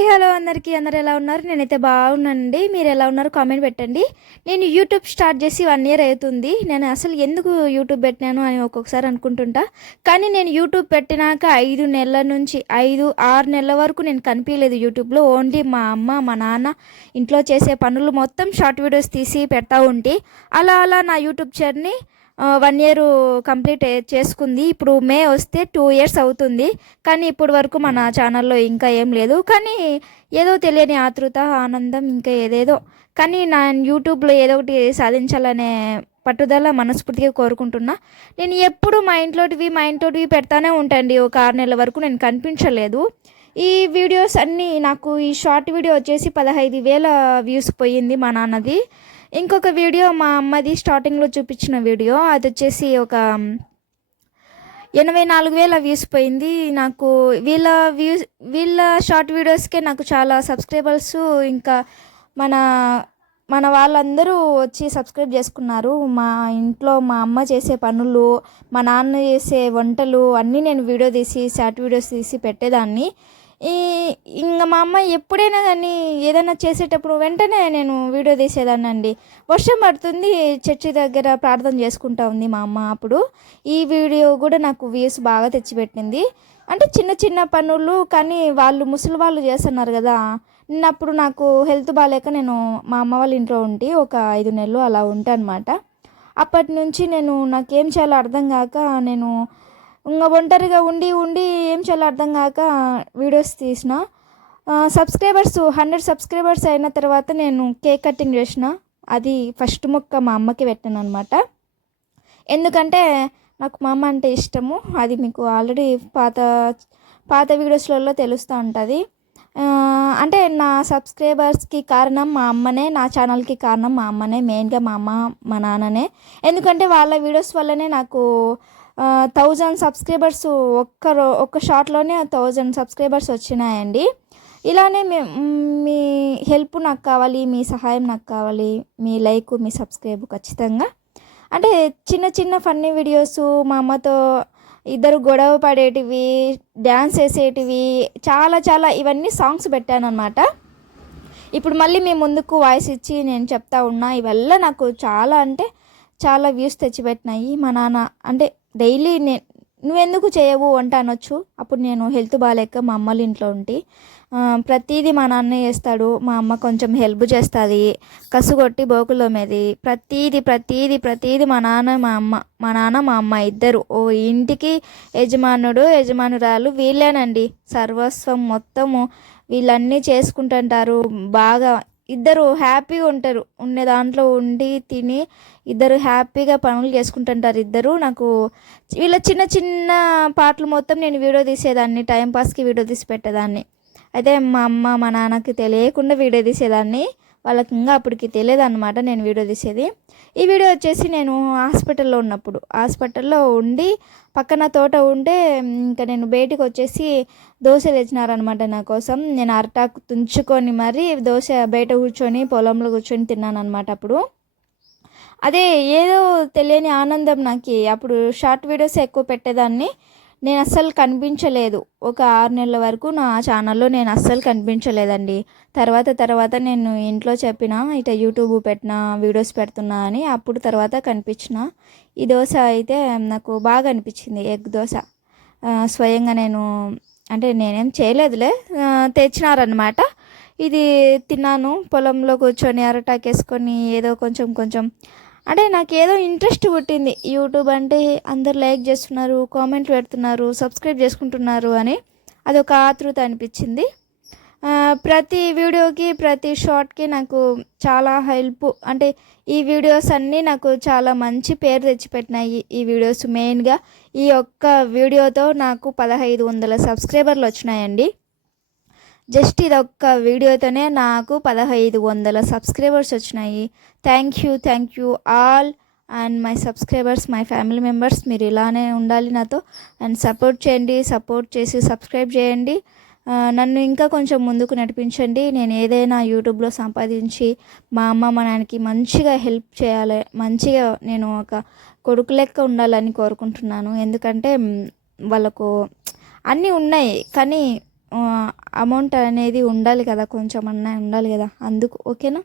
Hi hello అందరికీ అందరు ఎలా ఉన్నారు? నేనైతే బాగున్నానండి. మీరు ఎలా ఉన్నారు కామెంట్ పెట్టండి. నేను యూట్యూబ్ స్టార్ట్ చేసి 1 ఇయర్ అవుతుంది. నేను అసలు ఎందుకు యూట్యూబ్ పెట్టినాను అని ఒక్కొక్కసారి అనుకుంటుంటా. కానీ నేను యూట్యూబ్ పెట్టినాక 5 నెలల నుంచి 5-6 నెలల వరకు నేను కనిపించలేదు యూట్యూబ్లో. ఓన్లీ మా అమ్మ మా నాన్న ఇంట్లో చేసే పనులు మొత్తం షార్ట్ వీడియోస్ తీసి పెడతా ఉంటే అలా అలా నా యూట్యూబ్ జర్నీ 1 ఇయర్ కంప్లీట్ చేసుకుంది. ఇప్పుడు మే వస్తే 2 ఇయర్స్ అవుతుంది. కానీ ఇప్పుడు వరకు మన ఛానల్లో ఇంకా ఏం లేదు. కానీ ఏదో తెలియని ఆతృత ఆనందం ఇంకా ఏదేదో. కానీ నా యూట్యూబ్లో ఏదో ఒకటి సాధించాలనే పట్టుదల మనస్ఫూర్తిగా కోరుకుంటున్నా. నేను ఎప్పుడు మా ఇంట్లోటివి పెడతానే ఉంటాండి. ఒక 6 నెలల వరకు నేను కనిపించలేదు. ఈ వీడియోస్ అన్నీ నాకు ఈ షార్ట్ వీడియో వచ్చేసి 15,000 వ్యూస్ పోయింది మా నాన్నది. ఇంకొక వీడియో మా అమ్మది స్టార్టింగ్లో చూపించిన వీడియో అది వచ్చేసి ఒక 84,000 వ్యూస్ పోయింది. నాకు వీళ్ళ షార్ట్ వీడియోస్కే నాకు చాలా సబ్స్క్రైబర్స్ ఇంకా మన మన వాళ్ళందరూ వచ్చి సబ్స్క్రైబ్ చేసుకున్నారు. మా ఇంట్లో మా అమ్మ చేసే పనులు, మా నాన్న చేసే వంటలు అన్నీ నేను వీడియో తీసి షార్ట్ వీడియోస్ తీసి పెట్టేదాన్ని. ఇంకా మా అమ్మ ఎప్పుడైనా కానీ ఏదైనా చేసేటప్పుడు వెంటనే నేను వీడియో తీసేదాన్ని అండి. వర్షం పడుతుంది, చర్చి దగ్గర ప్రార్థన చేసుకుంటా ఉంది మా అమ్మ. అప్పుడు ఈ వీడియో కూడా నాకు వ్యూస్ బాగా తెచ్చిపెట్టింది. అంటే చిన్న చిన్న పనులు, కానీ వాళ్ళు ముసలి వాళ్ళు చేస్తున్నారు కదా. అప్పుడు నాకు హెల్త్ బాగాలేక నేను మా అమ్మ వాళ్ళ ఇంట్లో ఉండి ఒక 5 నెలలు అలా ఉంటా అనమాట. అప్పటి నుంచి నాకేం చేయాలో అర్థం కాక నేను ఇంకా ఒంటరిగా ఉండి ఏం చేయాలో అర్థం కాక వీడియోస్ తీసిన. 100 సబ్స్క్రైబర్స్ అయిన తర్వాత నేను కేక్ కటింగ్ చేసిన. అది ఫస్ట్ మొక్క మా అమ్మకి పెట్టాను అనమాట. ఎందుకంటే నాకు మా అమ్మ అంటే ఇష్టము. అది మీకు ఆల్రెడీ పాత వీడియోస్లలో తెలుస్తూ ఉంటుంది. అంటే నా సబ్స్క్రైబర్స్కి కారణం మా అమ్మనే, నా ఛానల్కి కారణం మా అమ్మనే, మెయిన్గా మా అమ్మ మా నాన్ననే. ఎందుకంటే వాళ్ళ వీడియోస్ వల్లనే నాకు 1000 సబ్స్క్రైబర్స్ ఒక్క షాట్లోనే 1000 సబ్స్క్రైబర్స్ వచ్చినాయండి. ఇలానే మీ హెల్ప్ నాకు కావాలి, మీ సహాయం నాకు కావాలి, మీ లైక్ మీ సబ్స్క్రైబ్ ఖచ్చితంగా. అంటే చిన్న చిన్న ఫన్నీ వీడియోస్, మా అమ్మతో ఇద్దరు గొడవ పడేటివి, డ్యాన్స్ వేసేటివి, చాలా ఇవన్నీ సాంగ్స్ పెట్టాను అనమాట. ఇప్పుడు మళ్ళీ మీ ముందుకు వాయిస్ ఇచ్చి నేను చెప్తా ఉన్నా. ఇవల్ల నాకు చాలా వ్యూస్ తెచ్చిపెట్టినాయి. మా నాన్న అంటే డైలీ నువ్వెందుకు చేయవు వంట అనొచ్చు. అప్పుడు నేను హెల్త్ బాగాలేక మా అమ్మల ఇంట్లో ఉండి ప్రతిదీ మా నాన్న చేస్తాడు. మా అమ్మ కొంచెం హెల్ప్ చేస్తుంది, కసుగొట్టి బోకులో మీది ప్రతీది మా నాన్న మా అమ్మ ఇద్దరు ఓ ఇంటికి యజమానురాలు వీళ్ళేనండి. సర్వస్వం మొత్తము వీళ్ళన్నీ చేసుకుంటుంటారు. బాగా ఇద్దరు హ్యాపీగా ఉంటారు. ఉండే దాంట్లో ఉండి తిని ఇద్దరు హ్యాపీగా పనులు చేసుకుంటుంటారు ఇద్దరు. నాకు వీళ్ళ చిన్న చిన్న పాటలు మొత్తం నేను వీడియో తీసేదాన్ని, టైంపాస్కి వీడియో తీసి పెట్టేదాన్ని. అయితే మా అమ్మ మా నాన్నకి తెలియకుండా వీడియో తీసేదాన్ని. వాళ్ళకి ఇంకా అప్పటికి తెలియదు అనమాట నేను వీడియో తీసేది. ఈ వీడియో వచ్చేసి నేను హాస్పిటల్లో ఉండి పక్కన తోట ఉంటే ఇంకా నేను బయటికి వచ్చేసి దోశ తెచ్చినారనమాట నా కోసం. నేను అరటాకు తుంచుకొని మరీ దోశ బయట కూర్చొని పొలంలో కూర్చొని తిన్నాను అనమాట. అప్పుడు అదే ఏదో తెలియని ఆనందం నాకు. అప్పుడు షార్ట్ వీడియోస్ ఎక్కువ పెట్టేదాన్ని. నేను అస్సలు కనిపించలేదు. ఒక 6 నెలల వరకు నా ఛానల్లో నేను అస్సలు కనిపించలేదండి. తర్వాత నేను ఇంట్లో చెప్పిన ఇట్లా యూట్యూబ్ పెట్టిన వీడియోస్ పెడుతున్నా అని. అప్పుడు తర్వాత కనిపించిన. ఈ దోశ అయితే నాకు బాగా అనిపించింది. ఎగ్ దోశ స్వయంగా నేనేం చేయలేదులే, తెచ్చినారనమాట. ఇది తిన్నాను పొలంలో కూర్చొని అరటాకేసుకొని. ఏదో కొంచెం అంటే నాకు ఏదో ఇంట్రెస్ట్ పుట్టింది. యూట్యూబ్ అంటే అందరు లైక్ చేస్తున్నారు, కామెంట్లు పెడుతున్నారు, సబ్స్క్రైబ్ చేసుకుంటున్నారు అని అదొక ఆతృత అనిపించింది. ప్రతి వీడియోకి ప్రతి షార్ట్కి నాకు చాలా హెల్ప్. అంటే ఈ వీడియోస్ అన్నీ నాకు చాలా మంచి పేరు తెచ్చిపెట్టినాయి. ఈ వీడియోస్ మెయిన్గా ఈ ఒక్క వీడియోతో నాకు 1500 సబ్స్క్రైబర్లు వచ్చినాయండి. జస్ట్ ఇదొక్క వీడియోతోనే నాకు 1500 సబ్స్క్రైబర్స్ వచ్చినాయి. Thank you all and my subscribers, my family members. మీరు ఇలానే ఉండాలి నాతో అండ్ సపోర్ట్ చేసి సబ్స్క్రైబ్ చేయండి. నన్ను ఇంకా కొంచెం ముందుకు నడిపించండి. నేను ఏదైనా యూట్యూబ్లో సంపాదించి మా అమ్మ మా నాన్నకి మంచిగా హెల్ప్ చేయాలి, మంచిగా నేను ఒక కొడుకు లెక్క ఉండాలని కోరుకుంటున్నాను. ఎందుకంటే వాళ్ళకు అన్నీ ఉన్నాయి కానీ అమౌంట్ అనేది ఉండాలి కదా, కొంచెం అన్నా ఉండాలి కదా, అందుకు ఓకేనా.